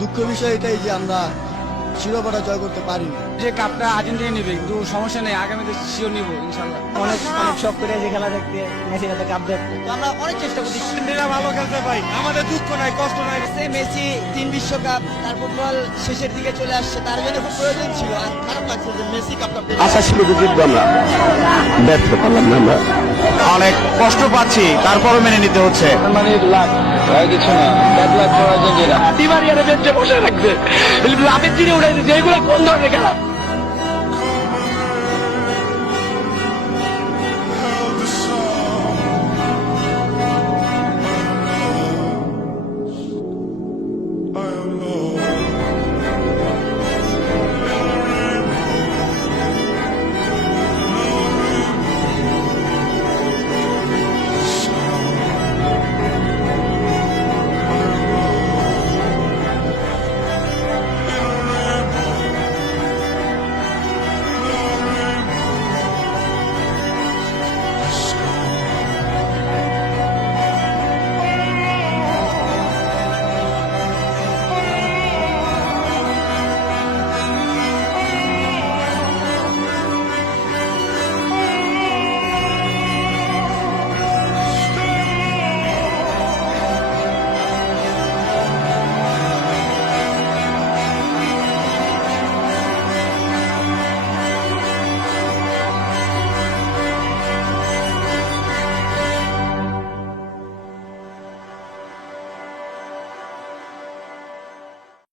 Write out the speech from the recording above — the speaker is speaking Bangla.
দুঃখের বিষয় এটাই যে আমরা শিরোপাটা জয় করতে পারিনি। যে কাপটা আর্জেন্টিনা নেবে, কিন্তু সমস্যা নেই, আগামীতে শিওর নিব ইনশাল্লাহ। অনেক শখ করে যে খেলা দেখতে, মেসির হাতে কাপ দেখতে আমরা অনেক চেষ্টা করছি। আর্জেন্টিনা ভালো খেলতে পাই, আমাদের দুঃখ নাই, কষ্ট নাই। মেসি 3 বিশ্বকাপ, তার ফুটবল শেষের দিকে চলে আসছে, তার জন্য খুব প্রয়োজন ছিল। আর খারাপ লাগছে যে মেসি কাপটা পেয়ে আশা ছিল যে জিতবো আমরা, ব্যর্থ পারলাম না আমরা। অনেক কষ্ট পাচ্ছি, তারপরও মেনে নিতে হচ্ছে। মানে লাখ কিছু না, ব্যাড লাক ফর আর্জেন্টিনা। ডিমারিয়ারে বেঞ্চে বসে রাখছে, লাভের চিনে উঠাইছে, যেগুলো কোন ধরনের খেলা।